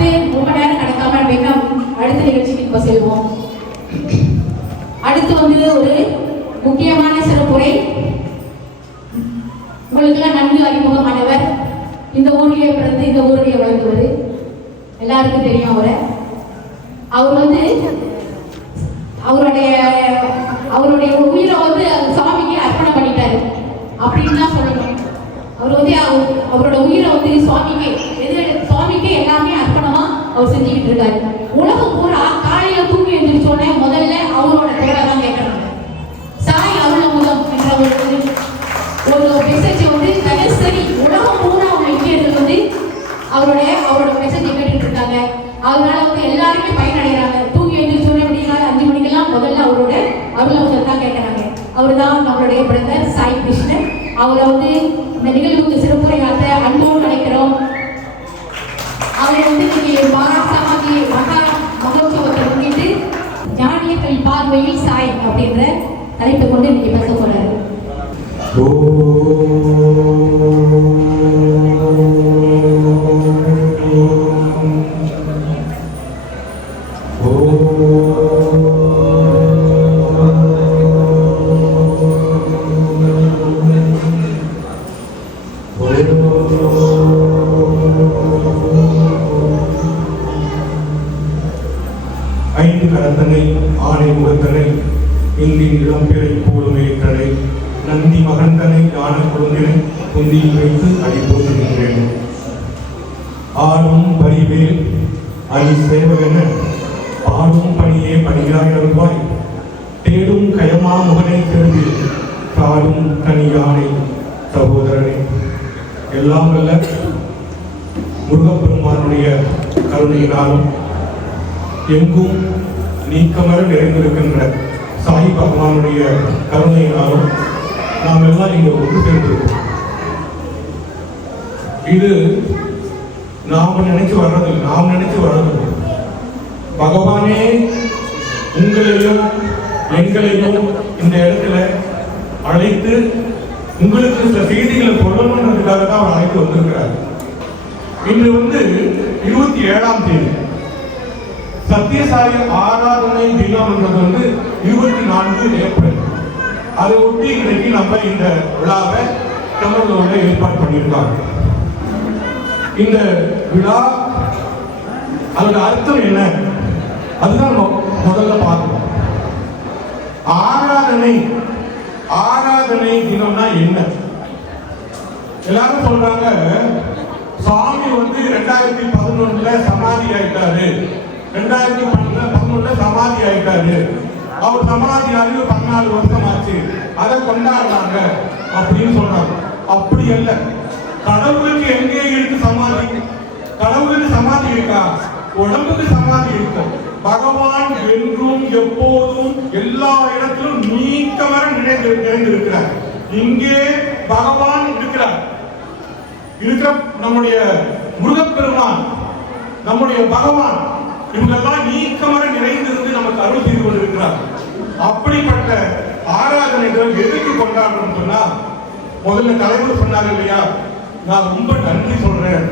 அடுத்து ரொம்ப நேரம் நடக்காம வேண்டாம், அடுத்த நிகழ்ச்சிக்கு இப்போ செல்வோம். அடுத்து வந்து ஒரு முக்கியமான சிறப்புரை. உங்களுக்கெல்லாம் நன்கு அறிமுகமானவர், இந்த ஊரிலே பிறந்து இந்த ஊரிலே வளர்ந்தவர், எல்லாருக்கும் தெரியும் அவரை. அவர் வந்து அவருடைய உயிரை வந்து சுவாமிக்கு அர்ப்பணம் பண்ணிட்டாரு அப்படின்னு தான் சொல்லணும். அவர் வந்து அவரோட உயிரை வந்து சுவாமிக்கு எல்லாமே அர்ப்பணமா அவர் செஞ்சுக்கிட்டு இருக்காரு. உலகம் பூரா காலையில தூங்கி எழுந்திரிச்சோடனே முதல்ல அவரோட பேரை தான் கேட்கறாங்க. சாய் அருளமுதம் என்ற ஒரு மெசேஜ் வந்து தினசரி உலகம் பூரா அவங்க இந்தியர்கள் வந்து அவரோட மெசேஜை கேட்டுட்டு இருக்காங்க. அதனால வந்து எல்லாருமே பயனடைகிறாங்க. தூங்கி எழுந்திரிச்சோடனே அப்படின்னா 5 மணிக்கெல்லாம் முதல்ல அவரோட அருளமுதம் தான் கேட்கறாங்க. அவர் தான் நம்மளுடைய பிரதர் சாய் கிருஷ்ணன். அவரை வந்து இந்த நிகழ்வுக்கு சிறப்புரையாற்ற அன்போடு அழைக்கிறோம். அவரை வந்து மகா மகோத்சவத்தை முன்னிட்டு ஞானியர்கள் பார்வையில் சாய் அப்படின்ற தலைப்பை கொண்டு இன்னைக்கு பேச போறாரு. ஐந்து கடத்தனை ஆணை முகத்தனை இந்தின் இளம்பிறை போலுமே தடை நந்தி மகந்தனை ஞான குழந்தினை குந்தியில் வைத்து அடிப்போதுகின்றேன். ஆடும் பரிவேல் அணி சேவகென பாடும் பணியே பணியாய் அருள்வாய் தேடும் கயமா முகனை திறந்து காடும் தனியானை சகோதரனே. எல்லாம் வல்ல முருகப்பெருமானுடைய கருணையினாலும் எங்கும் நீக்கமர நிறைந்திருக்கின்ற சாய் பகவானுடைய கருணையினாலும் நாம் எல்லாம் இங்கே ஒன்று சேர்ந்திருக்கோம். இது நாம் நினைச்சு வர்றதில்லை. பகவானே உங்களையும் எங்களையும் இந்த இடத்துல அழைத்து உங்களுக்கு சில செய்திகளை சொல்லணுன்றதுக்காக தான் அவர் அழைத்து வந்திருக்கிறார். இன்று வந்து 27ஆம் தேதி சத்யசாயி ஆராதனை தினம் என்றது வந்து 24 ஏப்ரல். அதை ஒட்டி இன்னைக்கு நம்ம இந்த விழாவை தமிழோட ஏற்பாடு பண்ணியிருக்காங்க. இந்த விழா அதோட அர்த்தம் என்ன, அதுதான் முதல்ல பார்க்கணும். ஆராதனை தினம்னா என்ன? எல்லாரும் சொல்றாங்க சாமி வந்து 2011 சமாதி ஆயிட்டாரு, 2011 சமாதி ஆயிட்டாரு, அவர் சமாதி ஆகி 14 வருஷம் ஆச்சு, அதை கொண்டாடுறாங்க அப்படின்னு சொல்றாங்க. அப்படி அல்ல. கடவுளுக்கு எங்கே இருக்கு சமாதி? கடவுளுக்கு சமாதி இருக்கா? உடம்புக்கு சமாதி இருக்கும். பகவான் என்றும் எப்போதும் எல்லா இடத்திலும் நீக்கமர நிறைந்திருக்கிறார். இங்கே பகவான் இருக்கிறார். நம்முடைய முருகப்பெருமான், நம்முடைய பகவான், இவங்கெல்லாம் நீக்கமர நிறைந்திருந்து நமக்கு அருள் செய்து கொண்டிருக்கிறார். அப்படிப்பட்ட ஆராதனைகள் எதுக்கு கொண்டாடுறோம் சொன்னா, முதல்ல தலைவர் சொன்னாங்க இல்லையா, நான் ரொம்ப நன்றி சொல்றேன்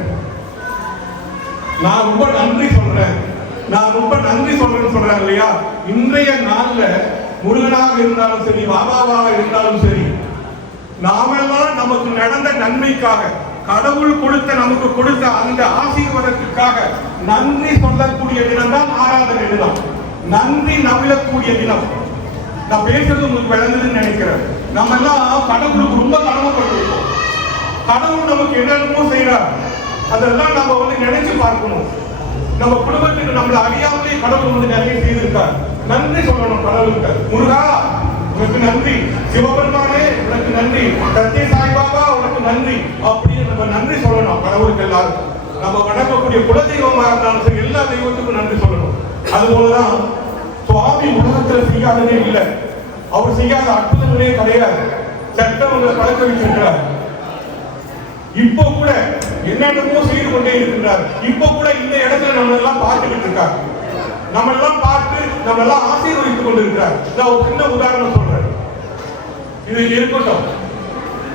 சொல்றாங்க இல்லையா. இன்றைய நாள்ல முருகனாக இருந்தாலும் சரி, பாபாவாக இருந்தாலும் சரி, நாமெல்லாம் நமக்கு நடந்த நன்மைக்காக, கடவுள் நமக்கு கொடுத்த அந்த ஆசீர்வாதத்துக்காக நன்றி சொல்லக்கூடிய தினம் தான் ஆராதனை தினம், நன்றி நவிழக்கூடிய தினம். நான் பேசுறது உங்களுக்கு விளங்குதுன்னு நினைக்கிறேன். நம்ம எல்லாம் கடவுளுக்கு ரொம்ப கடமைப்பட்டிருக்கோம். கடவுள் நமக்கு என்னென்னமோ செய்யறார், அதெல்லாம் நம்ம வந்து நினைச்சு பார்க்கணும். நம்ம குடும்பத்துக்கு நம்மள அறியாமலே கடவுள் வந்து நிறைய செய்திருக்கார். நன்றி சொல்லணும் கடவுளுக்கு. முருகா உனக்கு நன்றி, சிவபெருமானே உனக்கு நன்றி, சத்ய சாய்பாபா உனக்கு நன்றி அப்படின்னு நம்ம நன்றி சொல்லணும் கடவுளுக்கு. எல்லாரும் நம்ம வணங்கக்கூடிய குலதெய்வமாக இருந்தாலும் சரி, எல்லா தெய்வத்துக்கும் நன்றி சொல்லணும். அதுபோலதான் சுவாமி உலகத்துல செய்யாததே இல்லை, அவர் செய்யாத அற்புதங்களே கிடையாது. சட்டம் உங்களை பழக்க வச்சிருக்கிறார். இப்போ கூட என்னென்னமோ செய்து கொண்டே இருக்கின்றார். இப்போ கூட இந்த இடத்துல நம்ம எல்லாம் பார்த்துக்கிட்டு இருக்கார், நம்ம எல்லாம் பார்த்து நம்ம எல்லாம் ஆசீர்வதித்துக் கொண்டிருக்கிறார். நான் ஒரு சின்ன உதாரணம் சொல்றேன், இது இருக்கட்டும்.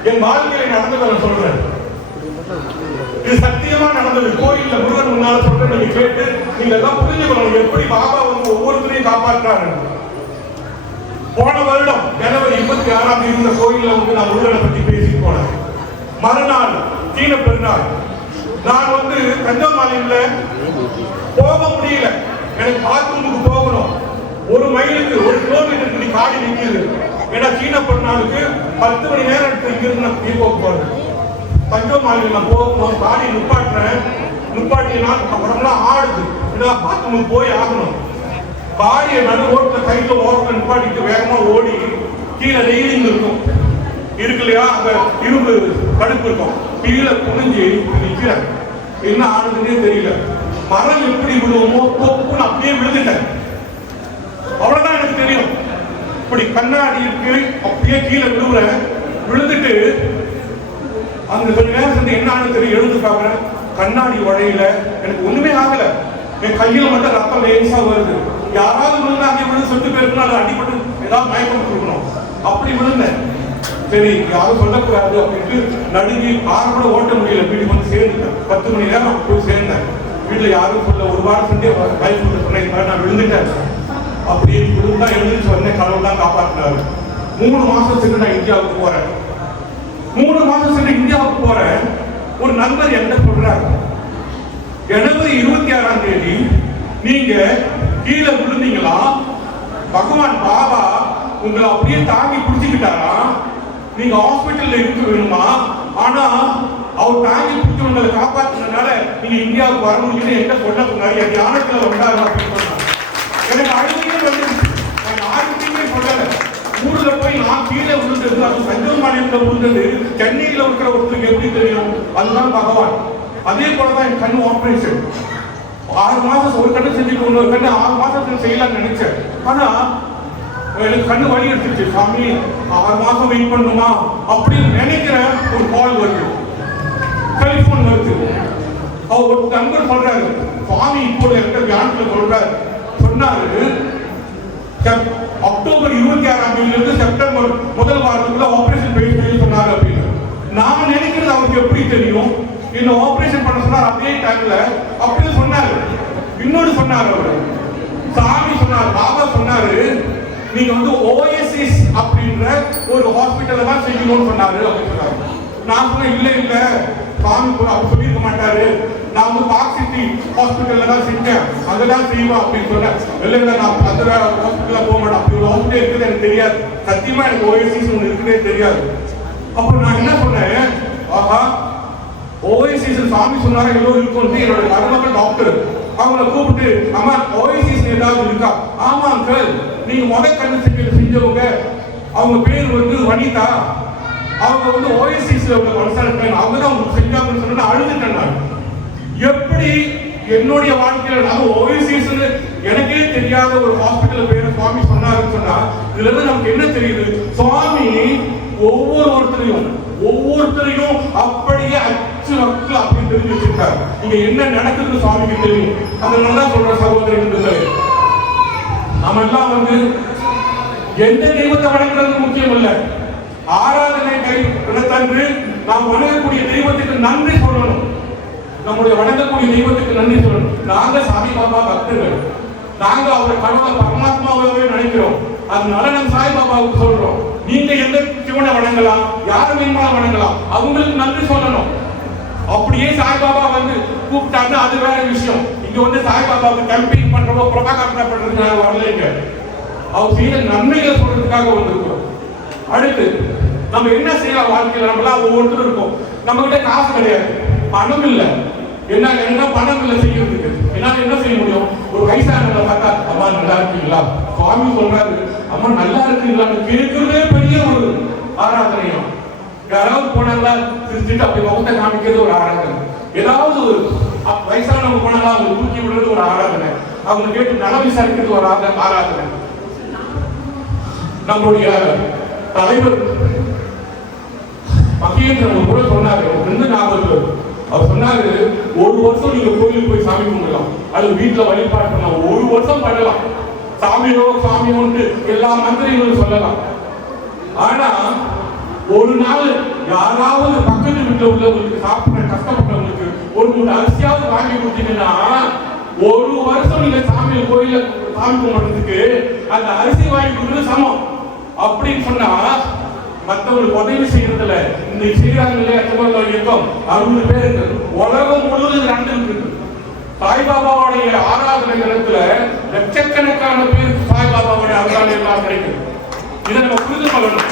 என் வாழ்க்கையில நடந்ததை சொல்றேன். இது சத்தியமா நடந்தது. கோயில்ல முருகன் முன்னால சொல்றேன், நீங்க கேட்டு நீங்க எல்லாம் புரிஞ்சுக்கணும் எப்படி பாபா வந்து ஒவ்வொருத்தரையும் காப்பாற்றாரு. போன வருடம் ஜனவரி 26ஆம் தேதி இந்த கோயில்ல வந்து நான் முருகனை பத்தி பேசிட்டு போனேன். மறுநாள் சீன பெருநாள். நான் வந்து கஞ்சமாலையில போக முடியல, எனக்கு பாத்ரூமுக்கு போகணும். 1 மைலுக்கு 1 கிலோமீட்டருக்கு நீ காடி நிற்குது. ஏன்னா சீன பெருநாளுக்கு 10 மணி நேரம் இங்கிருந்து நான் தீபோக்கு போறேன். கஞ்சமாலையில் நான் போகணும், காடி நிப்பாட்டுறேன். நிப்பாட்டினா அப்புறம்லாம் ஆடுது, பாத்ரூமுக்கு போய் ஆகணும். காடியை நடு ரோட்டில் கையில் ஓரத்தில் நிப்பாட்டிட்டு வேகமா ஓடி கீழே ரெயிலிங் இருக்கும் இருக்கு இல்லையா, அந்த இரும்பு தடுப்பு இருக்கும், கீழே குனிஞ்சு நிற்கிறேன். என்ன ஆனதுன்னே தெரியல. மரம் எப்படி விழுவோமோ தொப்புன்னு அப்படியே விழுந்துட்டேன். அவ்வளவுதான் எனக்கு தெரியும். இப்படி கண்ணாடி இருக்கு, அப்படியே கீழே விழுவுறேன். விழுந்துட்டு அந்த கொஞ்ச நேரம் சென்று என்ன ஆனது தெரியும், எழுந்து பார்க்குறேன். கண்ணாடி உடையில, எனக்கு ஒண்ணுமே ஆகல. என் கையில மட்டும் ரத்தம் லேசா வருது. யாராவது விழுந்து அங்கே விழுந்து சொத்து பேருக்குன்னா அது அடிப்பட்டு ஏதாவது மயக்கம் கொடுக்கணும். அப்படி விழுந்தேன். சரி யாரும் சொல்லக்கூடாது அப்படின்ட்டு நடுங்கி ஆரம்பட ஓட்ட முடியல. வீட்டுக்கு வந்து சேர்ந்துட்டேன். 10 மணி நேரம் போய் சேர்ந்தேன். வீட்டில் யாரும் சொல்ல, ஒரு வாரம் செஞ்சே லைஃப் சொன்னேன், இது மாதிரி நான் விழுந்துட்டேன். அப்படி விழுந்தா எழுந்துச்சு வந்தேன். கடவுள் தான் காப்பாற்றினாரு. 3 மாசம் சென்று நான் இந்தியாவுக்கு போறேன். 3 மாசம் சென்று இந்தியாவுக்கு போறேன். ஒரு நண்பர் என்ன சொல்றாரு, ஜனவரி 26ஆம் தேதி நீங்க கீழே விழுந்தீங்களா, பகவான் பாபா உங்களை அப்படியே தாங்கி பிடிச்சுக்கிட்டாரா, நீங்க ஹாஸ்பிட்டல்ல இருக்க வேணுமா, ஆனா அவர் தாங்கி பிடிச்சி உங்களை காப்பாற்றினால நீங்க இந்தியாவுக்கு வர முடியும்னு என்கிட்ட சொன்ன சொன்னாரு. தியானத்துல வந்தாரு அப்படின்னு சொன்னாங்க. எனக்கு அழுகையே வந்து நான் யாருக்குமே சொல்லல. ஊர்ல போய் நான் கீழே விழுந்தது, அது கஞ்சமாலையில விழுந்தது சென்னையில இருக்கிற ஒருத்தருக்கு எப்படி தெரியும், அதுதான் பகவான். அதே போலதான் என் கண்ணு ஆபரேஷன் 6 மாசம் ஒரு கண்ணு செஞ்சுட்டு இன்னொரு கண்ணு 6 மாசத்துக்கு செய்யலாம்னு நினைச்சேன். ஆனா எனக்கு கண்ணு வலி எடுத்துச்சு. சாமி 6 மாசம் வெயிட் பண்ணுமா அப்படின்னு நினைக்கிற ஒரு கால் வருது, டெலிபோன் வருது. அவர் ஒரு நண்பர் சொல்றாரு, சுவாமி இப்போ இருக்கிற தியானத்துல சொன்னாரு அக்டோபர் 26ஆம் தேதியிலிருந்து செப்டம்பர் முதல் வாரத்துக்குள்ள ஆபரேஷன் பண்ணி சொன்னாரு அப்படின்னு. நாம நினைக்கிறது அவருக்கு எப்படி தெரியும், இந்த ஆபரேஷன் பண்ண சொன்னார். அதே டைம்ல அப்படின்னு சொன்னாரு. இன்னொரு சொன்னாரு, அவரு சாமி சொன்னார், பாபா சொன்னாரு, நீங்க வந்து ஓஎஸ்எஸ் அப்படின்ற ஒரு ஹாஸ்பிட்டல்ல தான் செய்யணும்னு சொன்னாரு அப்படின்னு சொன்னாரு. நான் சொன்னேன், இல்ல இல்ல சாமி கூட அப்படி சொல்லியிருக்க மாட்டாரு, நான் வந்து பாக்சிட்டி ஹாஸ்பிட்டல்ல தான் செஞ்சேன், அங்கதான் செய்வேன் அப்படின்னு சொன்னேன். இல்ல இல்ல நான் அந்த ஹாஸ்பிட்டல்ல போக மாட்டேன், அப்படி ஒரு ஹாஸ்பிட்டல் இருக்குது எனக்கு தெரியாது, சத்தியமா எனக்கு ஓஎஸ்எஸ் ஒன்று இருக்குன்னே தெரியாது. அப்போ நான் என்ன சொன்னேன், ஆஹா ஓஎஸ்எஸ் சாமி சொன்னாரு எவ்வளோ இருக்கும். என்னோட மருமகள் டாக்டர் அவங்கள கூப்பிட்டு, அம்மா ஓஎஸ்எஸ் ஏதாவது இருக்கா? ஆமா அங்கிள், நீங்க முதல் கண்ணு செஞ்சவங்க, அவங்க பேர் வந்து வனிதா, அவங்க வந்து ஓஎஸ்எஸ்ல கன்சல்டன்ட், அவங்க தான் உங்களுக்கு செஞ்சாங்கன்னு சொன்னா அழுதுட்டேன் நான். எப்படி என்னுடைய வாழ்க்கையில நான் ஓஎஸ்எஸ் எனக்கே தெரியாத ஒரு ஹாஸ்பிட்டல் பேரு சுவாமி சொன்னாருன்னு சொன்னா, இதுல இருந்து நமக்கு என்ன தெரியுது, சுவாமி ஒவ்வொருத்தரையும் அப்படியே அச்சு மக்கள் அப்படி தெரிஞ்சு வச்சிருக்காரு. இங்க என்ன நடக்குதுன்னு சுவாமிக்கு தெரியும். அதனாலதான் சொல்ற சகோதரர்களே, நம்ம எல்லாம் வந்து எந்த தெய்வத்தை வணங்குறது முக்கியம் இல்ல, ஆராதனை தினத்தன்று நாம் வணங்கக்கூடிய தெய்வத்துக்கு நன்றி சொல்லணும். நம்முடைய வணங்கக்கூடிய தெய்வத்துக்கு நன்றி சொல்லணும். நாங்க சாமி பாபா பக்தர்கள், நாங்க அவரை கடவுளை பரமாத்மாவே நினைக்கிறோம். அதனால நம்ம சாய் பாபாவுக்கு சொல்றோம், நீங்க எந்த சிவனை வணங்கலாம், யாரு வேணுமாலும் வணங்கலாம், அவங்களுக்கு நன்றி சொல்லணும். அப்படியே சாய்பாபா வந்து கூப்பிட்டாங்க, அது வேற விஷயம். இங்க வந்து சாய்பாபாவுக்கு கேம்பெயின் பண்றப்போ பிரபாகரனை பண்றதுக்காக வரலைங்க, அவர் செய்த நன்மைகளை சொல்றதுக்காக வந்திருக்கோம். அடுத்து நம்ம என்ன செய்யலாம் வாழ்க்கையில, நம்மளாம் ஒவ்வொருத்தரும் இருக்கோம், நம்ம கிட்ட காசு கிடையாது, பணம் இல்லை, என்ன பணம் இல்லை செய்யறதுக்கு, என்னால என்ன செய்ய முடியும்? ஒரு வயசானவங்களை பார்த்தா, அம்மா நல்லா இருக்கீங்களா, சுவாமி சொல்றாரு அம்மா நல்லா இருக்கீங்களான்னு கேட்கிறதே பெரிய ஒரு ஆராதனையும். யாராவது போனாங்களா சிரிச்சுட்டு அப்படி முகத்தை காமிக்கிறது ஒரு ஆராதனை. ஏதாவது ஒரு வயசானவங்க போனாங்களா அவங்க தூக்கி விடுறது ஒரு ஆராதனை. அவங்க கேட்டு நல விசாரிக்கிறது ஒரு ஆராதனை. நம்முடைய தலைவர் மகேந்திரன் கூட சொன்னாரு, ரெண்டு ஞாபகம். அவர் சொன்னாரு, 1 வருஷம் நீங்க கோயிலுக்கு போய் சாமி கும்பிடலாம், அது வீட்டுல வழிபாடு பண்ணலாம், 1 வருஷம் பண்ணலாம், சாமியோன்ட்டு எல்லா மந்திரிகளும் சொல்லலாம். ஆனா ஒரு நாள் யாராவது பக்கத்து வீட்டுல உள்ளவங்களுக்கு சாப்பிட கஷ்டப்பட்டவங்களுக்கு ஒரு மூணு அரிசியாவது வாங்கி கொடுத்தீங்கன்னா ஒரு வருஷம் நீங்க சாமி கோயில சாமி கும்பிடுறதுக்கு அந்த அரிசி வாங்கி கொடுத்தது சமம். அப்படின்னு சொன்னா மற்றவங்களுக்கு உதவி செய்யறதுல இன்னைக்கு செய்யறாங்க இல்லையா திருவள்ளுவர் இயக்கம் 60 பேருக்கு உலகம் முழுவதும் நடந்துட்டு இருக்கு. சாய்பாபாவுடைய ஆராதனை இடத்துல லட்சக்கணக்கான பேருக்கு சாய்பாபாவுடைய ஆராதனை எல்லாம் கிடைக்கும். இதை நம்ம புரிந்து கொள்ளணும்.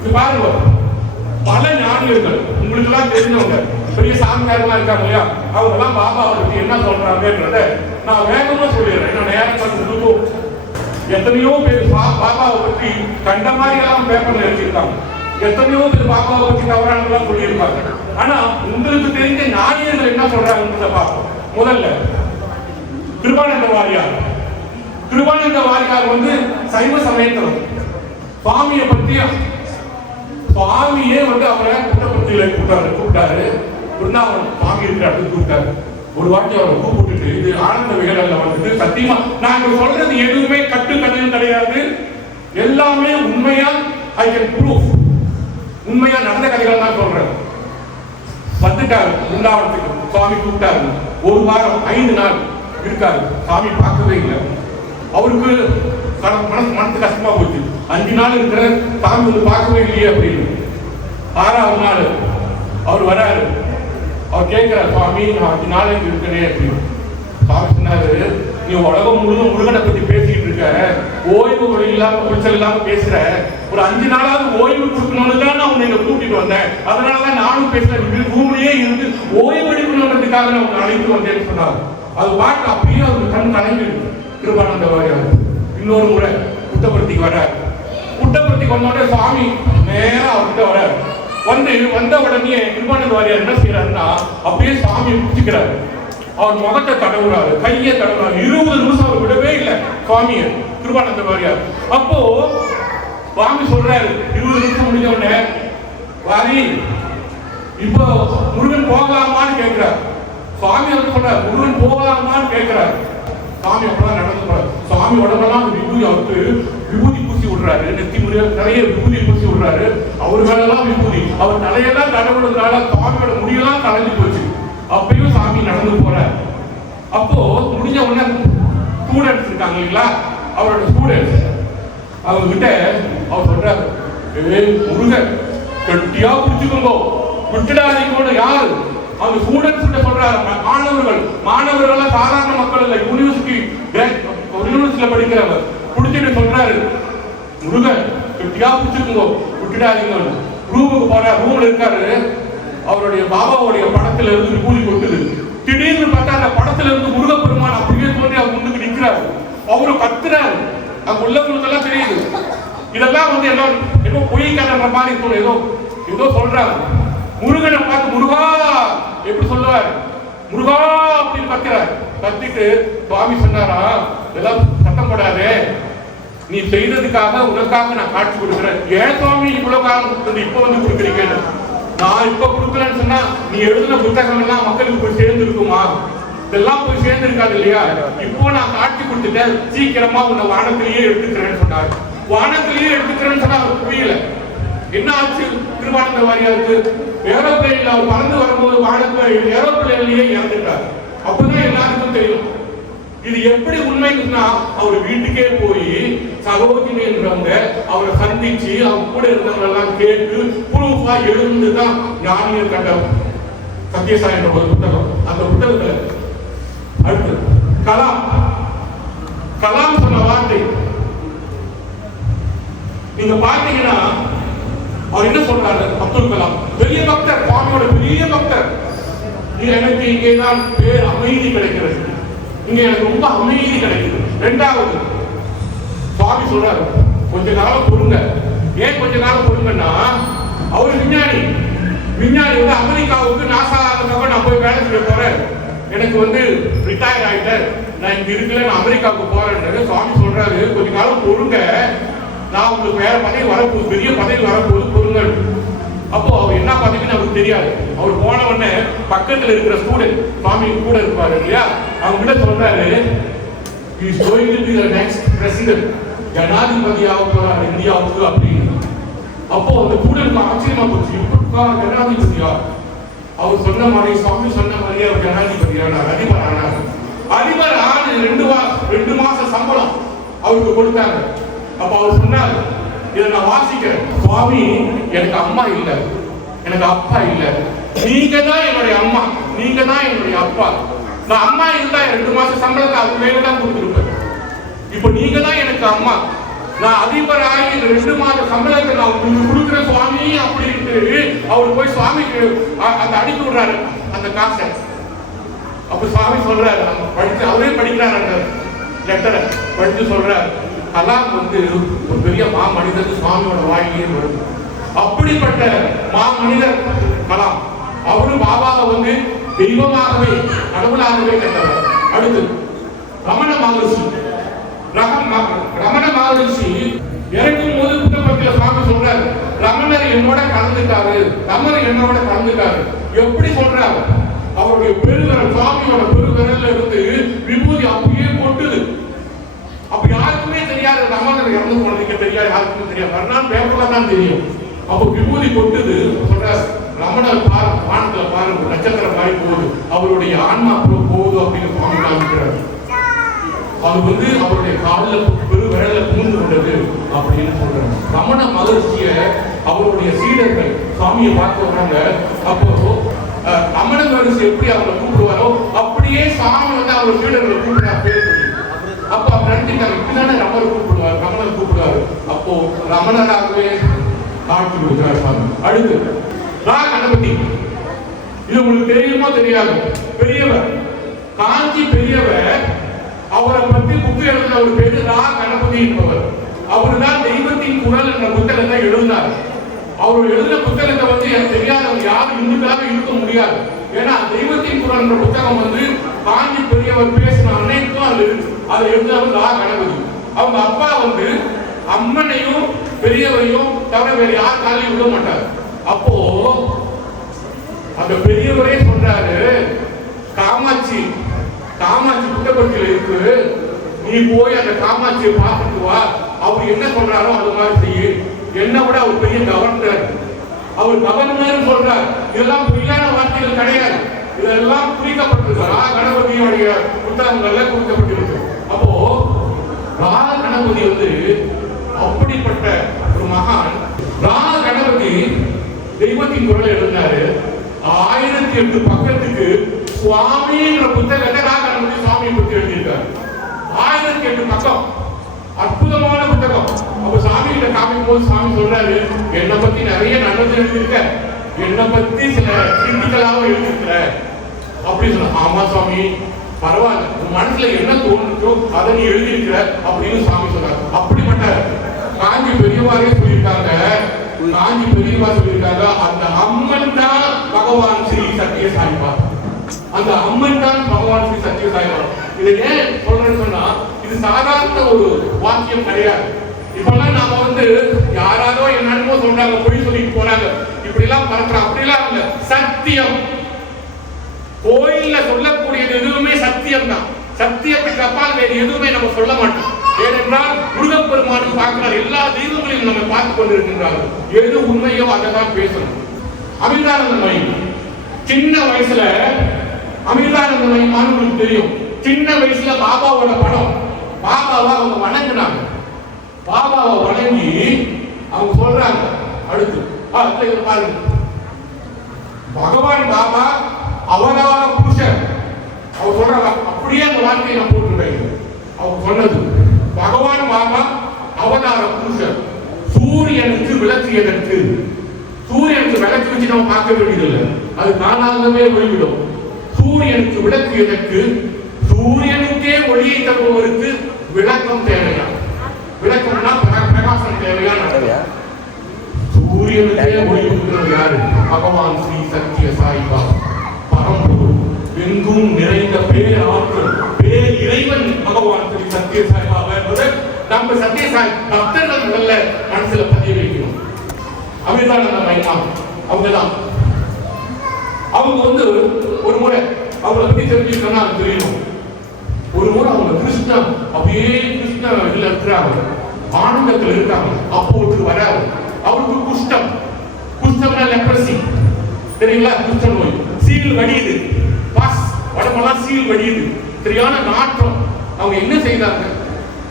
இது பாருங்க, பல ஞானியர்கள் உங்களுக்கு எல்லாம் தெரிஞ்சவங்க பெரிய சாமியாரெல்லாம் இருக்காங்க இல்லையா, அவங்க எல்லாம் பாபாவை பத்தி என்ன சொல்றாங்கன்றத நான் வேகமா சொல்லிடுறேன். என்ன நேரம் கொடுக்கும். எத்தனையோ பேர் பாபாவை பத்தி கண்ட மாதிரி எல்லாம் பேப்பர்ல எழுதியிருக்காங்க. எத்தனையோ பேர் பாபாவை பத்தி தவறானதெல்லாம் சொல்லியிருப்பாங்க. ஆனா உங்களுக்கு தெரிஞ்ச ஞானியர்கள் என்ன சொல்றாங்கன்றத பார்ப்போம். முதல்ல கிருபானந்த வாரியார். கிருபானந்த வாரியார் வந்து சைவ சமயத்தவர். சுவாமியை பத்தி சுவாமியே வந்து அவரை புட்டபர்த்தியில கூப்பிட்டாரு. பிருந்தாவனம் சுவாமி இருக்கிற கூப்பிட்டாரு. ஒரு வாட்டி அவரை கூப்பிட்டுட்டு இது ஆனந்த விகடன்ல வந்துட்டு சத்தியமா நாங்க சொல்றது எதுவுமே கட்டு கதையும் கிடையாது, எல்லாமே உண்மையா ஐ கேன் ப்ரூஃப், உண்மையா நடந்த கதைகள் தான் சொல்றேன். வந்துட்டாரு பிருந்தாவனத்துக்கு, சுவாமி கூப்பிட்டாரு. ஒரு வாரம் 5 நாள் இருக்காரு. சாமி பார்க்கவே இல்லை. அவருக்கு மனசு கஷ்டமா போச்சு. 5 நாள் இருக்கிற சாமி வந்து பார்க்கவே இல்லையே அப்படின்னு. 6ஆவது நாள் அவர் வராரு. அவர் கேட்கிறார், சுவாமி நான் 5 நாள் இருக்கிறேன் அப்படின்னு. சாமி சொன்னாரு, நீ உலகம் முழுவதும் முருகனை பத்தி பேசிட்டு இருக்க, ஓய்வு இல்லாம குச்சல் இல்லாம பேசுற, ஒரு 5 நாளாவது ஓய்வு கொடுக்கணும்னு தான் நான் உன்னை கூட்டிட்டு வந்தேன். அதனாலதான் நானும் பேசுறேன். ரூம்லயே இருந்து ஓய்வு எடுக்கணுன்றதுக்காக நான் உன்னை அழைத்து வந்தேன்னு சொன்னார். அது பார்த்து அப்படியே அவர் கண் கலங்கி கிருபானந்த வாரியார். இன்னொரு முறை புட்டபர்த்திக்கு வர்றார். புட்டபர்த்திக்கு வந்தோடனே சுவாமி நேரா அவர்கிட்ட வர்றார். வந்த உடனே கிருபானந்த வாரியார் என்ன செய்யறாருன்னா அப்படியே சாமியை பிடிச்சிக்கிறாரு. அவர் முகத்தை தடவுறாரு, கையை தடவுறாரு. 20 நிமிஷம் அவர் விடவே இல்லை சுவாமியை கிருபானந்த வாரியார். அப்போ சுவாமி சொல்றாரு 20 நிமிஷம் முடிஞ்ச உடனே, வாரி இப்போ முருகன் போகலாமான்னு கேட்கிறார். சுவாமி வந்து சொல்றாரு, முருகன் போகலாமான்னு கேட்கிறார். சாமி அப்பதான் நடந்து போறாரு. சாமி உடம்பெல்லாம் விபூதி அவருக்கு விபூதி பூசி விடுறாரு. நெத்தி முறையா நிறைய விபூதி பூசி விடுறாரு. அவர் மேலெல்லாம் விபூதி. அவர் தலையெல்லாம் தடவுறதுனால சாமியோட முடியெல்லாம் கலைஞ்சு போச்சு. அப்பயும் சாமி நடந்து போறாரு. அப்போ முடிஞ்ச உடனே ஸ்டூடெண்ட்ஸ் இருக்காங்க இல்லைங்களா, அவரோட ஸ்டூடெண்ட்ஸ் அவங்க கிட்ட அவர் சொல்றாரு, முருகன் கட்டியா பிடிச்சுக்கோங்க, விட்டுடாதீங்க. யாரு அந்த ஸ்டூடெண்ட்ஸ் கிட்ட சொல்றாரு. மாணவர்கள் சாதாரண மக்கள் இல்ல, யூனிவர்சிட்டியில படிக்கிறவர் பிடிச்சிட்டு சொல்றாரு, முருகன் கட்டியா பிடிச்சுக்கோங்க, விட்டுடாதீங்க. ரூமுக்கு போற, ரூம்ல இருக்காரு. அவருடைய பாபாவுடைய படத்துல இருந்து விபூதி கொட்டுது. திடீர்னு பார்த்தா அந்த படத்துல இருந்து முருகப்பெருமான் அப்படியே தோன்றி அவர் முன்னுக்கு நிற்கிறாரு. அவரு கத்துறாரு. அங்க உள்ளவங்களுக்கு எல்லாம் தெரியுது. இதெல்லாம் வந்து ஏதோ பொய் கதை மாதிரி இருக்கும். ஏதோ சொல்றாரு. முருகனை பார்த்து முருகா எப்படி சொல்லுவார், முருகா அப்படின்னு கத்துறாரு. கத்திட்டு சுவாமி சொன்னாரா, இதெல்லாம் சத்தம் போடாது, நீ செய்ததுக்காக உனக்காக நான் காட்சி கொடுக்குறேன். ஏன் சுவாமி இவ்வளவு காலம் இப்ப வந்து கொடுக்குறீங்க? நான் இப்ப கொடுக்கலன்னு சொன்னா நீ எழுதின புத்தகம் எல்லாம் மக்களுக்கு போய் சேர்ந்து இருக்குமா? இதெல்லாம் போய் சேர்ந்து இருக்காது இல்லையா? இப்போ நான் காட்சி கொடுத்துட்டேன், சீக்கிரமா உன்னை வானத்திலேயே எடுத்துக்கிறேன்னு சொன்னார். வானத்திலேயே எடுத்துக்கிறேன்னு சொன்னா அவருக்கு புரியல. என்ன ஆச்சு கிருபானந்த வாரியாருக்கு? ஏரோப்ளேன்ல அவர் பறந்து வரும்போது வானத்தில் ஏரோப்ளேன்லயே இறந்துட்டார். அப்பதான் எல்லாருக்கும் தெரியும் இது எப்படி உண்மைக்குன்னா. அவர் வீட்டுக்கே போய் சகோதரி என்றவங்க அவரை சந்திச்சு அவங்க கூட இருந்தவங்க எல்லாம் கேட்டு ப்ரூஃபா எழுந்துதான் ஞானியர் கண்டம் சத்யசாய் என்ற ஒரு புத்தகம். அந்த புத்தகத்துல அடுத்து கலாம் சொன்ன வார்த்தை நீங்க பாத்தீங்கன்னா, அவர் என்ன சொல்றாரு? அப்துல் கலாம் பெரிய பக்தர், சுவாமியோட பெரிய பக்தர். எனக்கு இங்கேதான் பேர் அமைதி கிடைக்கிறது, இங்க எனக்கு ரொம்ப அமைதி கிடைக்குது. 2வது சுவாமி சொல்றாரு, கொஞ்ச காலம் பொறுங்க. ஏன் கொஞ்ச காலம் பொறுங்கன்னா, அவர் விஞ்ஞானி வந்து அமெரிக்காவுக்கு நாசாவுக்காக நான் போய் வேலை செய்ய போறேன், எனக்கு வந்து ரிட்டையர் ஆயிட்டேன், நான் இங்க இருக்கல, நான் அமெரிக்காவுக்கு போறேன்னு சுவாமி சொல்றாரு. கொஞ்ச காலம் பொறுங்க, நான் உங்களுக்கு வேற பதவி வரப்போகுது, பெரிய பதவி வரப்போகுது, பொறுங்க. அப்போ அவர் என்ன பதவின்னு அவருக்கு தெரியாது. அவர் போன உடனே பக்கத்துல இருக்கிற ஸ்டூடெண்ட் சுவாமி கூட இருப்பாரு இல்லையா, அவங்க கிட்ட சொல்றாரு, he is going to be the next president. ஜனாதிபதியாக போறார் இந்தியாவுக்கு அப்படின்னு. அப்போ அந்த கூடலுக்கு ஆச்சரியமா போச்சு, இப்ப ஜனாதிபதியா? அவர் சொன்ன மாதிரி, சுவாமி சொன்ன மாதிரி அவர் ஜனாதிபதியானார், அதிபர் ஆனார். அதிபர் ஆண்டு 2 மாச சம்பளம் அவருக்கு கொடுத்தாங்க. அப்ப அவர் சொன்னார், இதை நான் வாசிக்கிறேன். சுவாமி, எனக்கு அம்மா இல்லை, எனக்கு அப்பா இல்லை, நீங்க தான் என்னுடைய அம்மா, நீங்க தான் என்னுடைய அப்பா. நான் அம்மா இருந்தா 2 மாச சம்பளத்தை அது மேல தான் கொடுத்துருப்பேன். இப்ப நீங்க தான் எனக்கு அம்மா. நான் அதிபர் ஆகி 2 மாத சம்பளத்தை நான் உங்களுக்கு கொடுக்குற சுவாமி அப்படின்ட்டு அவர் போய் சுவாமிக்கு அந்த அனுப்பி விடுறாரு அந்த காசை. அப்ப சுவாமி சொல்றாரு, படிச்சு அவரே படிக்கிறார் அந்த லெட்டரை படிச்சு சொல்றாரு, கலாம் ஒரு பெரிய மனிதர் சுவாமியோட வாயிலே வருது. அப்படிப்பட்ட மனிதர் கலாம். அவரு பாபாவை தெய்வமாகவே கடவுளாகவே கண்டவர். அடுத்து ரமண மகரிஷி. ரமண மகரிஷி இறக்கும் போது புத்தகத்தில் சுவாமி சொல்றாரு, ரமணர் என்னோட கலந்துட்டாரு, ரமணர் என்னோட கலந்துட்டாரு. எப்படி சொல்றாரு? அவருடைய பெருவிரல், சுவாமியோட பெருவிரல்ல இருந்து விபூதி அப்படியே கொட்டுது. அப்ப யாருக்குமே தெரியாது ரமணர் இறந்து போனதுக்கு தெரியாது, யாருக்குமே தெரியாது, மறுநாள் பேப்பர்ல தான் தெரியும். அப்ப விபூதி கொட்டுது. சொல்றாரு, ரமணர் பாருங்க, வானத்துல பாருங்க, நட்சத்திரம் மாதிரி போகுது, அவருடைய ஆன்மா போகுது அப்படின்னு சுவாமி காமிக்கிறார். அது அவருடைய காலில் பெருவிரல்ல புகுந்து கொண்டது அப்படின்னு சொல்றாங்க. ரமண மகரிஷிய அவருடைய சீடர்கள் சுவாமியை பார்க்க வராங்க. அப்போ ரமண மகரிஷி எப்படி அவங்களை கூப்பிடுவாரோ அப்படியே சாமி அவர் சீடர்களை கூப்பிடுறார் பேர் சொல்லி. அப்போ அவர் நினைச்சிட்டாங்க, இப்படிதானே ரமணர் கூப்பிடுவார். அப்போ ரமணராகவே காட்சி கொடுக்கிறார் சாமி. அடுத்து ரா கணபதி. இது உங்களுக்கு தெரியுமோ தெரியாது, பெரியவர், காஞ்சி பெரியவர். அவரை பற்றி புக்கு எழுதின ஒரு பேரு ரா கணபதி என்பவர். அவரு தான் தெய்வத்தின் குரல் என்ற புத்தகத்தை எழுதினார். அவர் எழுதின புத்தகத்தை எனக்கு தெரியாதவங்க யாரும் இந்துக்களாக இருக்க முடியாது. ஏன்னா தெய்வத்தின் குரல் என்ற புத்தகம் காஞ்சி பெரியவர் பேசின அனைத்தும் அது இருக்கு. அதை எழுதினவர் ரா கணபதி. அவங்க அப்பா அம்மனையும் பெரியவரையும் தவிர வேற யார் காலையும் விட மாட்டார். அப்போ அந்த பெரியவரே சொல்றாரு, காமாட்சி புட்டபர்த்தியில இருக்கு, நீ போய் அந்த காமாட்சியை பார்த்துட்டு வா, அவர் என்ன சொல்றாரோ அது மாதிரி செய்யு. என்ன விட அவர் பெரிய கவர்னர், அவர் கவர்னர் சொல்றார். இதெல்லாம் பொய்யான வார்த்தைகள் கிடையாது, இதெல்லாம் குறிக்கப்பட்டிருக்கு, கணபதியோடைய புத்தகங்கள்ல குறிக்கப்பட்டிருக்கு. அப்போ ரா கணபதி அப்படிப்பட்ட ஒரு மகான். ரா கணபதி தெய்வத்தின் குரலை எழுதினாரு. 1008 பக்கத்துக்கு சுவாமி என்ற புத்தகத்தை ரா கணபதி சுவாமியை பற்றி எழுதியிருக்காரு. 1008 பக்கம், அற்புதமான புத்தகம். அப்ப சாமி கிட்ட காமிக்கும் போது சாமி சொல்றாரு, என்னை பத்தி நிறைய நல்லது எழுதியிருக்க, என்னை பத்தி சில கிரிட்டிக்கலாவும் எழுதியிருக்கிற அப்படின்னு சொன்ன. ஆமா சுவாமி, பரவாயில்ல, உன் மனசுல என்ன தோணுச்சோ அதை நீ எழுதியிருக்கிற அப்படின்னு சாமி சொன்னார். அப்படிப்பட்ட காஞ்சி பெரியவாரே சொல்லியிருக்காங்க, அந்த அம்மன் தான் பகவான் ஸ்ரீ சத்ய சாய்பாபா. அந்த அம்மன் தான் பகவான் ஸ்ரீ சத்ய சாய்பாபா. இதை ஏன் சொல்றேன்னு சொன்னா, இது சாதாரண ஒரு வாக்கியம் கிடையாது. இப்பெல்லாம் நாம யாராரோ என்னமோ சொல்றாங்க, பொய் சொல்லிட்டு போறாங்க, இப்படி எல்லாம் பறக்குறோம். அப்படிலாம் இல்ல, சத்தியம். கோயில்ல சொல்லக்கூடியது எதுவுமே சத்தியம் தான். சத்தியத்துக்கு அப்பால் வேறு எதுவுமே நம்ம சொல்ல மாட்டோம். ஏனென்றால் முருகப்பெருமானும் பார்க்கிறார், எல்லா தெய்வங்களையும் நம்ம பார்த்து கொண்டிருக்கின்றார்கள். எது உண்மையோ அதை தான் பேசணும். அமிர்தானந்தமயி சின்ன வயசுல, அமிர்தானந்தமயி உங்களுக்கு தெரியும், சின்ன வயசுல பாபாவோட படம், பாபாவை அவங்க வணங்கினாங்க. பாபாவை வணங்கி அவங்க சொல்றாங்க, அடுத்து பாருங்க, பகவான் பாபா அவதார புருஷன். அவர் சொல்றாங்க, அப்படியே அந்த வார்த்தையை நான் போட்டுருக்கேன். அவர் சொன்னது, பகவான் பாபா அவதார புருஷன், சூரியனுக்கு விளக்கியதற்கு. சூரியனுக்கு விளக்கு வச்சு நம்ம பார்க்க வேண்டியதில்லை, அது தானாகவே ஒளிவிடும். சூரியனுக்கு விளக்கியதற்கு, சூரியனுக்கே ஒளியை தருபவருக்கு விளக்கம் தேவையா? விளக்கம்னா பிரகாசம் தேவையா? சூரியனுக்கே ஒளி கொடுக்கிறது யாரு? பகவான் ஸ்ரீ சத்ய சாய்பாபா, பரம்பொருள், எங்கும் நிறைந்த பேராற்றல், பேர் இறைவன் பகவான் ஸ்ரீ சத்ய சாய்பாபா என்பதை நம்ம சத்ய சாய் பக்தர்கள் முதல்ல மனசுல பதிய வைக்கணும். அமிர்தானந்தமயி அவங்கதான். அவங்க ஒரு முறை அவங்களை பத்தி தெரிஞ்சுக்கணும்னா அது தெரியணும். ஒரு முறை அவங்க கிருஷ்ணா அப்படியே கிருஷ்ண இதுல இருக்கிறாங்க. ஆனந்தத்தில் இருக்காங்க. அப்போ ஒருத்தர் வராரு, அவருக்கு குஷ்டம்னா லெப்ரசி தெரியுங்களா? குஷ்ட நோய், சீல் வடியுது, பாஸ் உடம்பெல்லாம் சீல் வடியுது, சரியான நாற்றம். அவங்க என்ன செய்தாங்க?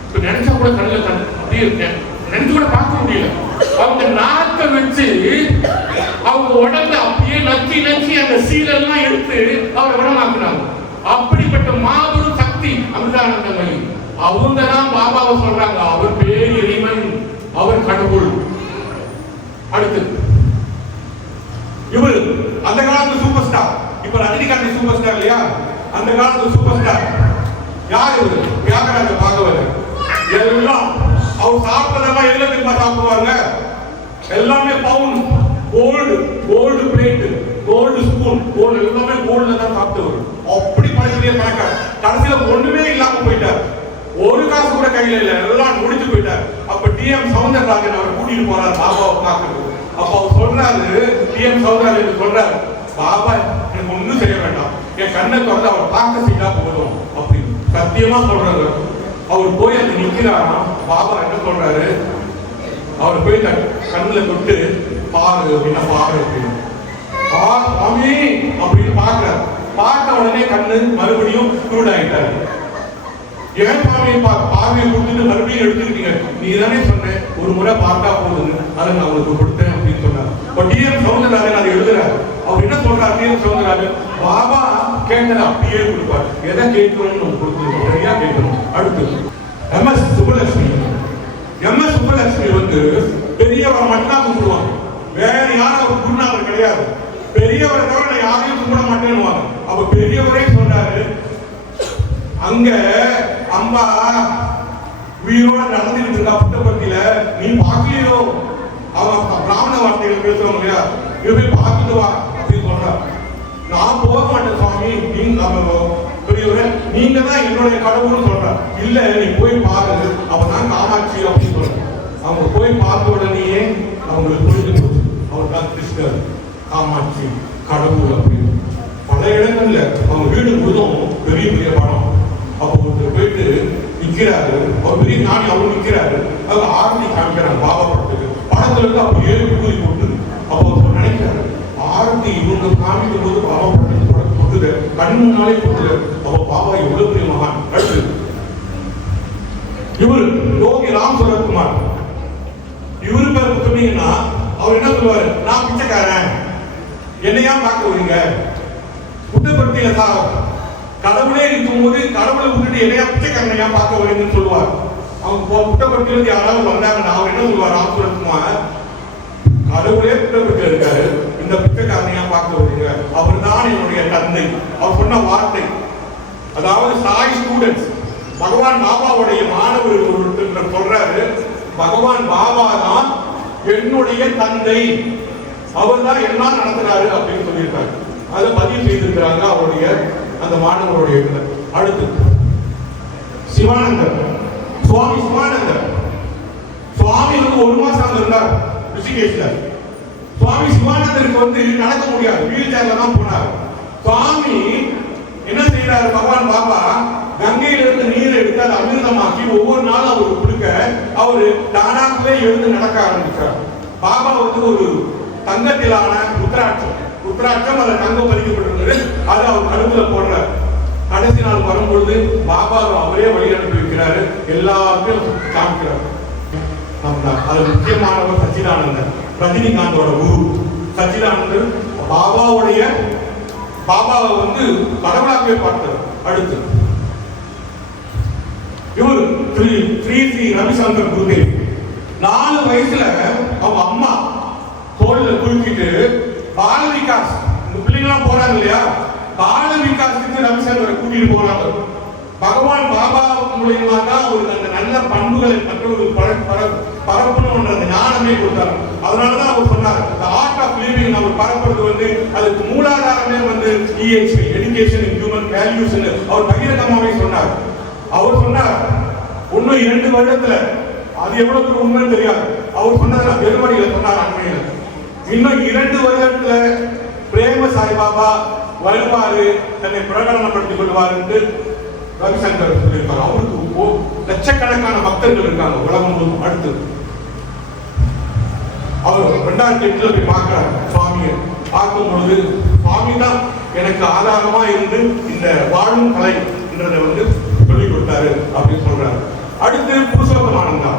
இப்ப நினைச்சா கூட கண்ணில் அப்படியே இருக்கேன், நினைச்சு கூட பார்க்க முடியல. அவங்க நாக்க வச்சு அவங்க உடம்புல அப்படியே நக்கி அந்த சீலெல்லாம் எடுத்து அவரை குணமாக்குனாங்க. அப்படிப்பட்ட மாபெரும் சக்தி அமிர்தானந்தமயி. அவங்க தான் பாபாவை சொல்றாங்க, அவர் பேர் இறைவன், அவர் கடவுள். அடுத்து இவரு அந்த காலத்து சூப்பர் ஸ்டார், இப்ப ரஜினிகாந்த் சூப்பர் ஸ்டார் இல்லையா? அந்த காலத்து சூப்பர் ஸ்டார் யார்? இவரு தியாகராஜ பாகவதர். எல்லாம் அவர் சாப்பிட்டதெல்லாம் எதுல திரும்ப சாப்பிடுவாங்க? எல்லாமே பவுன், gold plate, gold spoon, gold எல்லாமே கோல்ட்ல தான் சாப்பிட்டவர். அப்படி பழகிய பணக்கார. கடைசியில ஒண்ணுமே இல்லாம போயிட்டார், ஒரு காசு கூட கையில இல்ல, எல்லாம் முடிச்சு போயிட்டார். அப்ப டிஎம் சௌந்தரராஜன் அவர் கூட்டிட்டு போறாரு பாபாவை பார்க்கறது. அப்ப அவர் சொல்றாரு, டிஎம் சௌந்தரராஜன் சொல்றாரு, பாபா எனக்கு ஒண்ணும் செய்ய வேண்டாம், என் கண்ணை திறந்து அவர் பார்க்க செய்தா போதும் அப்படின்னு சத்தியமா சொல்றாரு. அவர் போய் அங்க நிக்கிறாராம். பாபா என்ன சொல்றாரு? அவர் போய் கண்ணுல தொட்டு பாரு அப்படின்னா பாரு அப்படின்னு சுவாமி அப்படின்னு பாக்குறாரு. பார்த்த உடனே கண்ணு மறுபடியும் குருடாயிட்டாரு. ஏன் சுவாமி பார்வையை கொடுத்துட்டு மறுபடியும் எடுத்துக்கிட்டீங்க? நீ தானே சொன்ன ஒரு முறை பார்த்தா போதுன்னு, அதை நான் உங்களுக்கு கொடுத்தேன் அப்படின்னு சொன்னார். இப்போ டிஎம் சௌந்தரராஜன் அதை எழுதுறாரு. அவர் என்ன சொல்றாரு? டிஎம் சௌந்தரராஜன் பாபா கேட்டதை அப்படியே கொடுப்பார், எதை கேட்கணும்னு நம்ம கொடுத்து சரியா கேட்கணும். அடுத்து எம்எஸ் சுப்புலட்சுமி. எம்எஸ் சுப்புலட்சுமி வந்து பெரியவரை மட்டும்தான் கும்பிடுவாங்க, வேற யாரும் அவர் குருநாதர் கிடையாது. பெரியவரை தவிர யாரையும் கும்பிட மாட்டேன்னு. அப்ப பெரியவரே சொல்றாரு, அங்க அம்மா உயிரோட நடந்துட்டு இருக்கா புட்டபர்த்தியில, நீ பாக்கலையோ? அவங்க பிராமண வார்த்தைகள் பேசுவாங்க இல்லையா, நீ போய் பார்த்துட்டு வா அப்படின்னு சொல்றா. நான் போக மாட்டேன் சுவாமி, பெரியவரே நீங்க தான் என்னுடைய கடவுள்னு சொல்ற. இல்ல நீ போய் பாரு, அப்பதான் காமாட்சி அப்படின்னு சொல்ற. அவங்க போய் பார்த்த உடனேயே அவங்களுக்கு புரிஞ்சு போச்சு, அவர் தான் கிருஷ்ணர், காமாட்சி, கடவுள் அப்படின்னு. பல இடங்கள்ல அவங்க வீடு முழுதும் பெரிய பெரிய படம். அப்போ ஒருத்தர் போயிட்டு நிக்கிறாரு, ஒரு பெரிய ஞானி அவரு நிக்கிறாரு, அவங்க ஆரத்தி காமிக்கிறாங்க பாபா படத்துக்கு. படத்துல இருந்து அப்போ ஏழு கூறி போட்டு. அப்போ அவர் நினைக்கிறாரு, ஆரத்தி இவங்க காமிக்கும் போது பாபா படத்துக்கு கொட்டுது, கண் முன்னாலே கொட்டுது. அப்போ பாபா எவ்வளவு பெரிய மகான். அடுத்து இவரு யோகி ராம் சரத்குமார். இவரு பேர் சொன்னீங்கன்னா அவர் என்ன சொல்லுவாரு? நான் பிச்சைக்காரன், என்னையா பார்க்க வரீங்க? புட்டபர்த்தியில கடவுளே இருக்கும்போது கடவுளை விட்டுட்டு என்னையா பிச்சைக்காரனையா பார்க்க வரீங்கன்னு சொல்லுவார். அவங்க புட்டபர்த்தியில யாராவது வந்தாங்கன்னா அவர் என்ன சொல்லுவார்? ராம் சரத்குமார், கடவுளே புட்டபர்த்தியில இருக்காரு, இந்த பிச்சைக்காரனையா பார்க்க வரீங்க? அவர் தான் என்னுடைய தந்தை. அவர் சொன்ன வார்த்தை, அதாவது சாய் ஸ்டூடெண்ட்ஸ், பகவான் பாபாவுடைய மாணவர் ஒருத்தர் சொல்றாரு, பகவான் பாபா தான் என்னுடைய தந்தை, அவர் தான் எல்லாம் நடத்துறாரு அப்படின்னு சொல்லியிருக்காரு. அதை பதிவு செய்திருக்கிறாங்க அவருடைய அந்த மாணவருடைய. அடுத்து சிவானந்தர், சுவாமி சிவானந்தர். சுவாமி வந்து ஒரு மாசம் அங்க இருந்தார் ரிஷிகேஷ்ல. சுவாமி சிவானந்தருக்கு வந்து நடக்க முடியாது, வீல் சேர்ல தான் போனார். சுவாமி என்ன செய்யறாரு? பகவான் பாபா கங்கையிலிருந்து நீரை எடுத்து அதை அமிர்தமாக்கி ஒவ்வொரு நாளும் அவருக்கு கொடுக்க அவரு தானாகவே எழுந்து நடக்க ஆரம்பிச்சார். பாபா வந்து ஒரு தங்கத்திலான ருத்ராட்சம் அதை தங்கம் பதிக்கப்பட்டிருந்தது, அது அவர் கழுத்துல போடுறார். கடைசி நாள் வரும்பொழுது பாபா அவரே வழி அனுப்பி வைக்கிறாரு, எல்லாருக்கும் காமிக்கிறார். அது முக்கியமானவர் சச்சிதானந்தர், ரஜினிகாந்தோட குரு சச்சிதானந்தர். பாபாவை வந்து கடவுளாகவே பார்த்தார். அடுத்து இவர் ஸ்ரீ ரவிசங்கர் குருதேவ். 4 வயசுல அவங்க அம்மா தோல்ல குளிக்கிட்டு பால விகாஸ், இந்த பிள்ளைங்களாம் போறாங்க இல்லையா, பால விகாஸுக்கு ரவிசங்கரை கூட்டிட்டு போறாங்க. பகவான் பாபா மூலியமா தான் அவருக்கு அந்த நல்ல பண்புகளை மற்றவர்களுக்கு பரப்பணும்ன்ற அந்த ஞானமே கொடுத்தாரு. அதனாலதான் அவர் சொன்னார், the art of living அவர் பரப்புறது வந்து அதுக்கு மூலாதாரமே வந்து EHV, education in human values ன்னு அவர் பகிரங்கமாவே சொன்னார். அவர் சொன்னார், இன்னும் 2 வருடத்துல, அது எவ்வளவு உண்மைன்னு தெரியாது, அவர் சொன்னதை வெறுமடியில சொன்னார் அண்மையில, இன்னும் 2 வருடத்துல பிரேம சாய்பாபா வருவாரு, தன்னை பிரகடனப்படுத்திக் கொள்வார் என்று ரவிசங்கர் சொல்லியிருக்காரு. அவருக்கு லட்சக்கணக்கான பக்தர்கள் இருக்காங்க உலகம் முழுவதும். அடுத்து அவர் 2008 போய் பார்க்கிறார் சுவாமியை. பார்க்கும் பொழுது சுவாமி தான் எனக்கு ஆதாரமா இருந்து இந்த வாழும் கலை என்றதை சொல்லிக் கொடுத்தாரு அப்படின்னு சொல்றாரு. அடுத்து புருஷோத்தமானந்தா,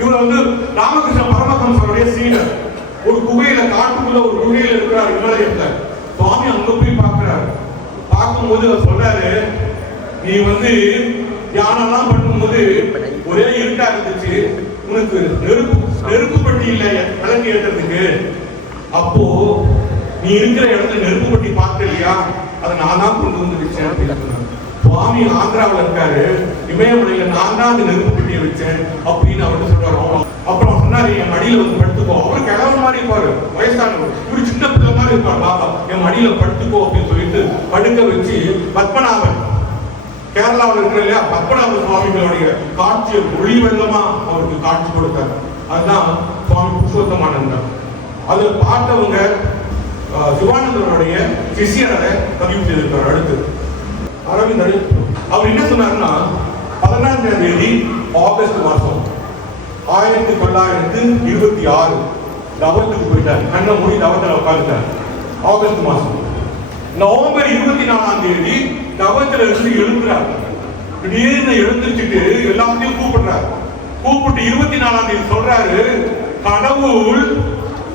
இவர் ராமகிருஷ்ண பரமஹம்சருடைய சீடர். ஒரு குகையில, காட்டுக்குள்ள ஒரு குகையில இருக்கிறார் இமலயத்துல. சுவாமி அங்க போய் பார்க்கிறாரு. பார்க்கும்போது அவர் சொல்றாரு, நீ தியானம்லாம் பண்ணும்போது ஒரே இருட்டா இருந்துச்சு, உனக்கு நெருப்பு பட்டி இல்ல விளக்கு ஏற்றுறதுக்கு. அப்போ நீ இருக்கிற இடத்துல நெருப்பு பட்டி பார்த்த இல்லையா, அதை நான் தான் கொண்டு வந்து வச்சேன் அப்படின்னு சொன்னார். சுவாமி ஆந்திராவில் இருக்காரு, இமயமலையில நான் தான் அந்த நெருப்பு பட்டியை வச்சேன் அப்படின்னு அவர்கிட்ட சொல்றாரு. அப்புறம் சொன்னாரு, என் மடியில படுத்துக்கோ. அவரு கிழவன் மாதிரி இருப்பாரு, வயசானவர். இவரு சின்ன பிள்ளை மாதிரி இருப்பார். பாபா என் மடியில படுத்துக்கோ அப்படின்னு சொல்லிட்டு படுக்க வச்சு பத்மநாபன், கேரளாவில் இருக்கிற இல்லையா பத்மநாப சுவாமிகளுடைய காட்சியை ஒளி வெள்ளமா அவருக்கு காட்சி கொடுத்தார். அதுதான் சுவாமி புருஷோத்தமானந்தர். அதை பார்த்தவங்க சிவானந்தருடைய சிஷியரை பதிவு செய்திருக்கார். அடுத்து அரவிந்தர் அவர் என்ன சொன்னார்னா, 14ஆம் தேதி ஆகஸ்ட் மாசம் 1926 தவத்துக்கு போயிட்டார். கண்ணை மூடி தவத்தில் உட்காந்துட்டார். ஆகஸ்ட் மாசம். நவம்பர் 24ஆம் தேதி தவத்துல இருந்து எழுந்துறார். திடீர்னு எழுந்துச்சுட்டு எல்லாத்தையும் கூப்பிடுறார். கூப்பிட்டு 24ஆம் தேதி சொல்றாரு, கடவுள்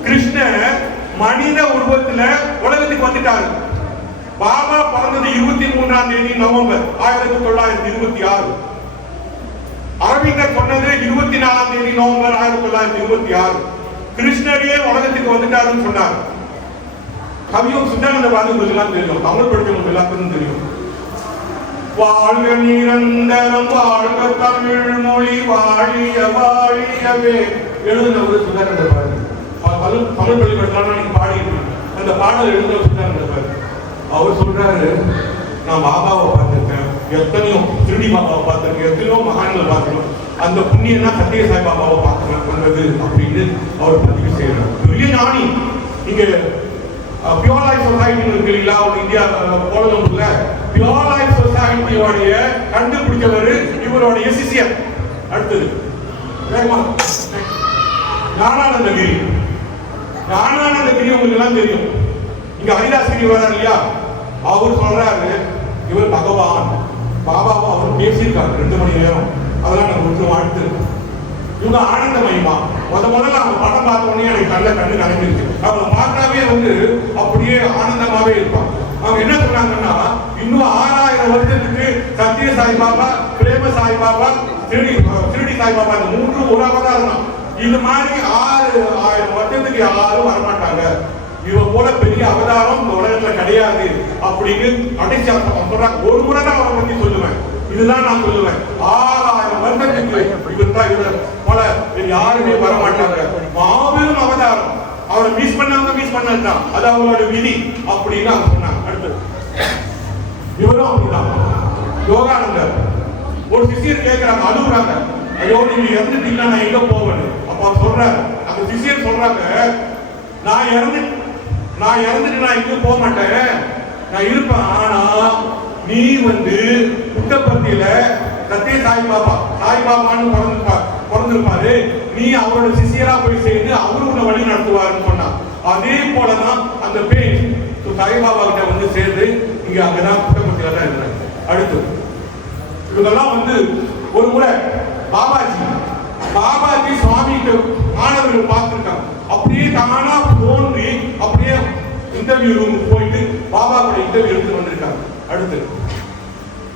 கிருஷ்ணர் மனித உருவத்துல உலகத்துக்கு வந்துட்டாரு. பாபா பிறந்தது 23ஆம் தேதி நவம்பர் 1926. அரவிந்தர் சொன்னது 24ஆம் தேதி நவம்பர் 1926. கிருஷ்ணரே உலகத்துக்கு வந்துட்டாருன்னு சொன்னார். கவியும் சித்தானந்த பாரதி எல்லாம் தெரியும், தமிழ் படித்தவங்க எல்லாத்துக்கும் தெரியும். வாழ்க நிரந்தரம் வாழ்க தமிழ் மொழி வாழிய வாழியவே எழுதினவர் சித்தானந்த பாரதி. தமிழ் பள்ளிக்கூடத்துல நீங்க பாடி அந்த பாடல் எழுதினவர் சித்தானந்த பாரதி. அவர் சொல்றாரு, நான் பாபாவை பார்த்திருக்கேன், எத்தனையோ திருடி பாபாவை பார்த்திருக்கேன், எத்தனையோ மகான்களை பார்க்கணும், அந்த புண்ணியம்னா சத்திய சாய் பாபாவை பார்க்கணும் வந்தது அப்படின்னு அவர் பதிவு செய்யறார். பெரிய ஞானி. இங்க பியோர் லைஃப் சொசைட்டி இருக்கு இல்லையா, இந்தியா கோலம்பூர்ல பியோர் லைஃப் சொசைட்டியோடைய கண்டுபிடிச்சவர் இவருடைய சிஷியர். அடுத்தது ஞானானந்தகிரி. ஞானானந்தகிரி உங்களுக்கு எல்லாம் தெரியும். இங்க ஹரிதாஸ்கிரி வர்றார் இல்லையா, அவர் சொல்றாரு, இவர் பகவான். பாபாவை அவர் பேசியிருக்காரு 2 மணி நேரம். அதெல்லாம் நம்ம கொஞ்சம் வாழ்த்து. இவங்க ஆனந்தமயமா. முதல்ல அவங்க படம் பார்த்த உடனே எனக்கு கண்ணு கலங்கிருச்சு. அவங்க பார்த்தாவே அப்படியே ஆனந்தமாவே இருப்பாங்க. அவங்க என்ன சொன்னாங்கன்னா, இன்னும் 6000 வருஷத்துக்கு சத்திய சாய்பாபா, பிரேம சாய்பாபா, திருடி சாய்பாபா, இந்த 3 ஒரு அவதாரம். இது மாதிரி 6000 வருஷத்துக்கு யாரும் வரமாட்டாங்க. இவன் போல பெரிய அவதாரம் இந்த உலகத்துல கிடையாது அப்படின்னு அடிச்சு சொல்றாங்க. ஒரு முறை தான் அவரை பத்தி சொல்லுவேன், இதுதான் நான் சொல்லுவேன். 6000 வருஷத்துக்கு இவர் தான் இவர் போல யாருமே வரமாட்டாங்க. மாபெரும் அவதாரம். அவரை மிஸ் பண்ணவங்க மிஸ் பண்ணதான், அது அவங்களோட விதி அப்படின்னு அவங்க சொன்னாங்க. அடுத்து இவரும் அப்படிதான். யோகானந்தர் ஒரு சிஷியர் கேட்கிறாங்க, அழுகுறாங்க, ஐயோ நீங்க இறந்துட்டீங்களா, நான் எங்க போவேன். அப்ப அவர் சொல்றாரு, அந்த சிஷியர் சொல்றாங்க, நான் இறந்துட்டு நான் எங்கேயும் போக மாட்டேன், நான் இருப்பேன். ஆனா நீ புட்டபர்த்தியில சத்திய சாய்பாபான்னு பிறந்திருப்பாரு, நீ அவரோட சிஷியரா போய் சேர்ந்து அவரு உன்னை வழி நடத்துவாருன்னு சொன்னா. அதே போலதான் அந்த பேய் சாய்பாபா கிட்ட சேர்ந்து இங்க அங்கதான் புட்டபர்த்தியில தான் இருக்கிறாங்க. அடுத்து இவங்கெல்லாம் ஒரு முறை பாபாஜி சுவாமி மாணவர்கள் பார்த்திருக்காங்க. அப்படியே தானா தோன்றி அப்படியே இன்டர்வியூ ரூமுக்கு போயிட்டு பாபா கூட இன்டர்வியூ எடுத்து வந்திருக்காங்க. அடுத்து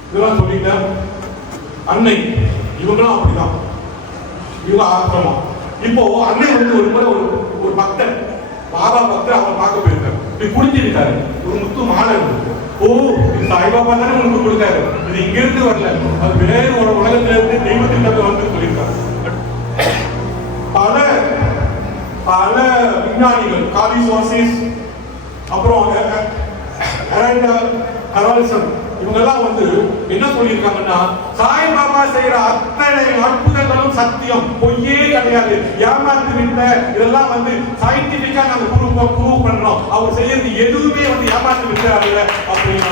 இதெல்லாம் சொல்லிட்டேன். அன்னை இவங்களும் அப்படிதான். இவங்க ஆசிரமம். இப்போ அன்னை ஒரு முறை ஒரு பக்தர், பாபா பக்தர், அவங்க பார்க்க போயிருக்காரு. இப்படி புரிஞ்சிருக்காரு, ஒரு முத்து மாலை இருக்கு. ஓ, இது சாய்பாபா தானே உனக்கு கொடுத்தாரு, இது இங்க இருந்து வரல, அது வேறு ஒரு உலகத்துல இருந்து தெய்வத்திட்ட வந்து சொல்லியிருக்காரு. பல விஞ்ஞானிகள், காலிசோசிஸ், அப்புறம் இவங்க எல்லாம் என்ன சொல்லியிருக்காங்கன்னா, சாய்பாபா செய்யற அத்தனை அற்புதங்களும் சத்தியம், பொய்யே கிடையாது, ஏமாந்து விட்ட இதெல்லாம் சயின்டிபிக்கா நாங்க ப்ரூவ் பண்றோம். அவர் செய்யறது எதுவுமே ஏமாந்து விட்டாரு அப்படின்னு.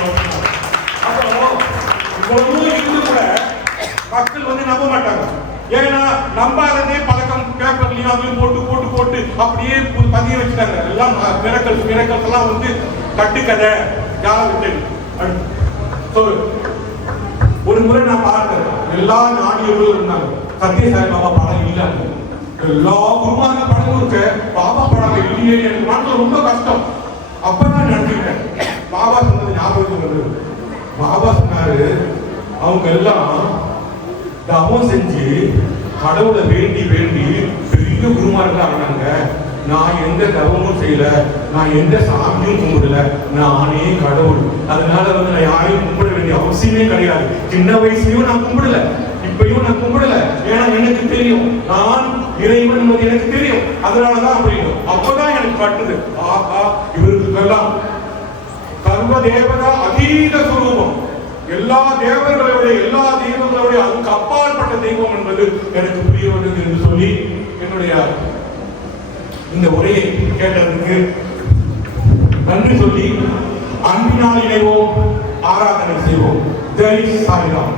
அப்போ இவ்வளவு இருந்து கூட மக்கள் வந்து நம்ப மாட்டாங்க. ஏன்னா நம்பாததே பழக்கம், பேப்பர்லயும் அதுலயும் போட்டு போட்டு போட்டு அப்படியே பதிய வச்சுட்டாங்க. எல்லாம் மிரக்கல்ஸ் எல்லாம் வந்து கட்டுக்கதை ஜாலவித்தை. ஒரு முறை நான் பார்த்தேன், எல்லா நாடியர்களும் இருந்தாங்க, சத்யசாய் பாபா படம் இல்லை. எல்லா குருமான படமும் இருக்க, பாபா படம் இல்லையே. எனக்கு மனசுல ரொம்ப கஷ்டம். அப்பதான் நினைச்சுக்கிட்டேன், பாபா சொன்னது ஞாபகம் வருது. பாபா சொன்னாரு, அவங்க எல்லாம் தவம் செஞ்சு கடவுளை வேண்டி வேண்டி பெரிய குருமார்கள் ஆனாங்க. நான் எந்த தவமும் செய்யல, நான் எந்த சாமியும் கும்பிடல, நானே கடவுள். அதனால வந்து நான் யாரையும் கும்பிட வேண்டிய அவசியமே கிடையாது. சின்ன வயசுலயும் நான் கும்பிடல, இப்பயும் நான் கும்பிடல. ஏன்னா எனக்கு தெரியும், நான் இறைவன் என்பது எனக்கு தெரியும். அதனாலதான் அப்படின்னு அப்பதான் எனக்கு பட்டுது, ஆஹா இவருக்கெல்லாம் சர்வ தேவதா அதீத சுரூபம், எல்லா தேவர்களுடைய எல்லா தெய்வங்களுடைய அதுக்கு அப்பாற்பட்ட தெய்வம் என்பது எனக்கு புரிய வேண்டும் என்று சொல்லி என்னுடைய இந்த உரையை கேட்டதற்கு நன்றி சொல்லி அன்பினால் இணைவோம், ஆராதனை செய்வோம். ஜெய் சாய்ராம்.